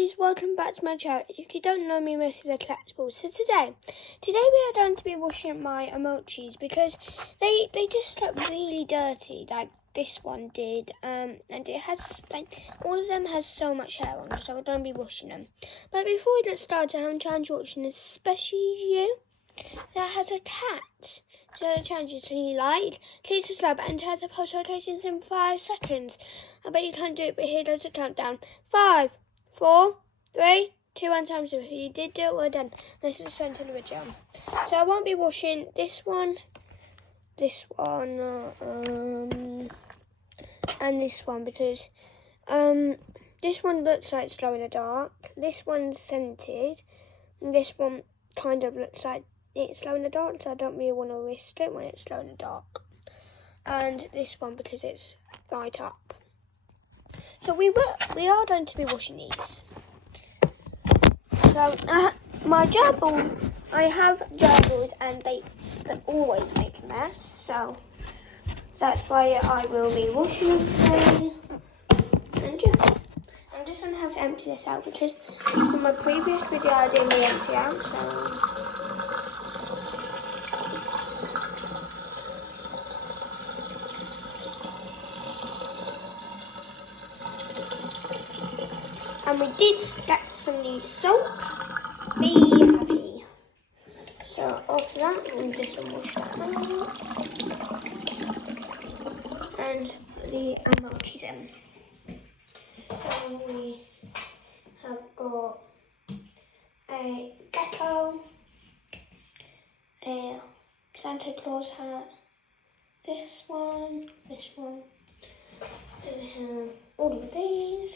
Guys, welcome back to my channel. If you don't know me, mostly the collectibles. So today we are going to be washing my emojis because they just look really dirty, like this one did. And it has all of them has so much hair on them, so we're going to be washing them. But before we get started, I'm trying to watch this special video that has a cat. So the challenge is really like, please subscribe and turn the post notifications in 5 seconds. I bet you can't do it, but here goes the countdown. 5, 4, 3, 2, 1 times. If you did do it, well done. Let's just turn to the video. So I won't be washing this one, and this one because this one looks like it's glow in the dark. This one's scented, and this one kind of looks like it's glow in the dark, so I don't really want to risk it when it's glow in the dark. And this one because it's right up. So we are going to be washing these. So my gerbil, I have gerbils and they always make a mess. So that's why I will be washing them today. And yeah, I'm just going to have to empty this out because from my previous video I didn't really empty out. So and we did get some new soap. Be happy. So after that, we'll just wash that out and put the emojis in. So we have got a gecko, a Santa Claus hat, this one, and we have all of these.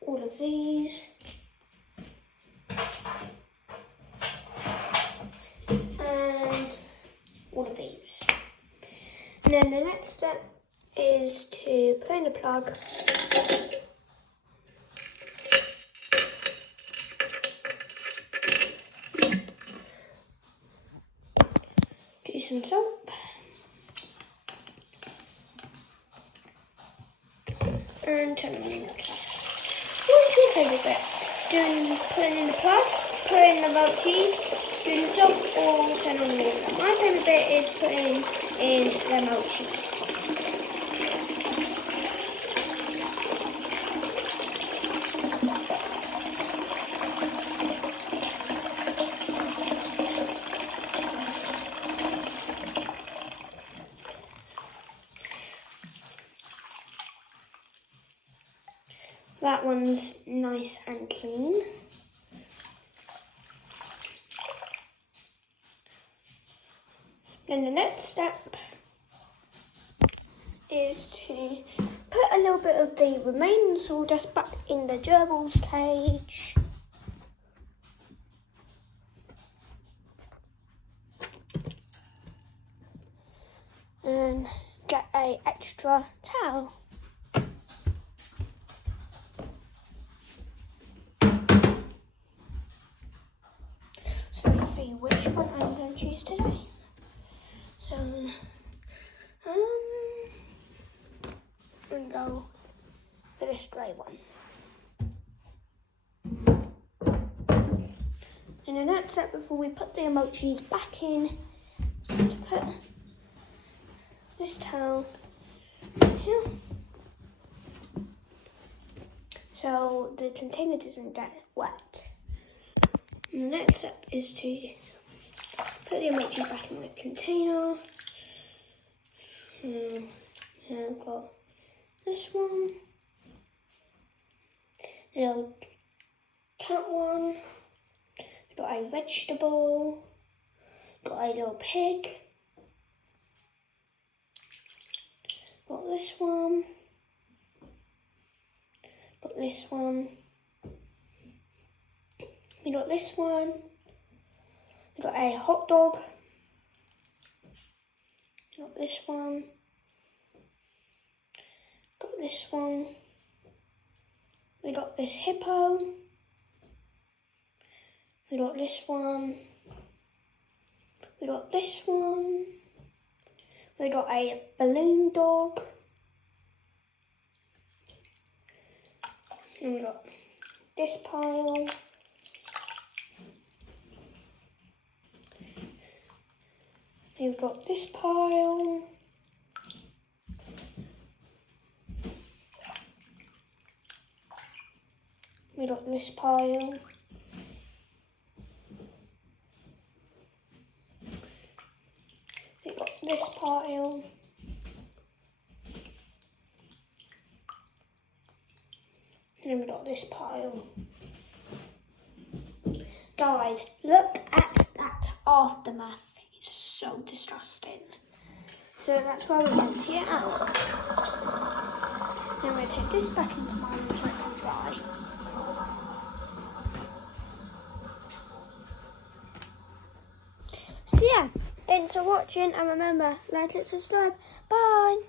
All of these, and all of these. And then the next step is to put in the plug, do some soap, and turn on the water. What's your favourite bit? Putting in the plug, putting the emojis, doing the soap, or turn on the water? My favourite bit is putting in the emojis. That one's nice and clean. Then the next step is to put a little bit of the remaining sawdust back in the gerbil's cage. And get an extra towel. So let's see which one I'm going to choose today. So, I'm going to go for this grey one. And then that's it before we put the emojis back in. So to put this towel here. So the container doesn't get wet. And the next step is to put the emojis back in the container. And I've got this one, a little cat one, got a vegetable, got a little pig, got this one, got this one. We got this one, we got a hot dog, got this one, got this one, we got this hippo, we got this one, we got this one, We got a balloon dog. And we got this pile. We've got this pile. We got this pile. We got this pile. And we got this pile. Guys, look at that aftermath. It's so disgusting. So that's why we empty it out. Then we're going to take this back into my room so it can dry. So yeah, thanks for watching and remember, like and subscribe. Bye!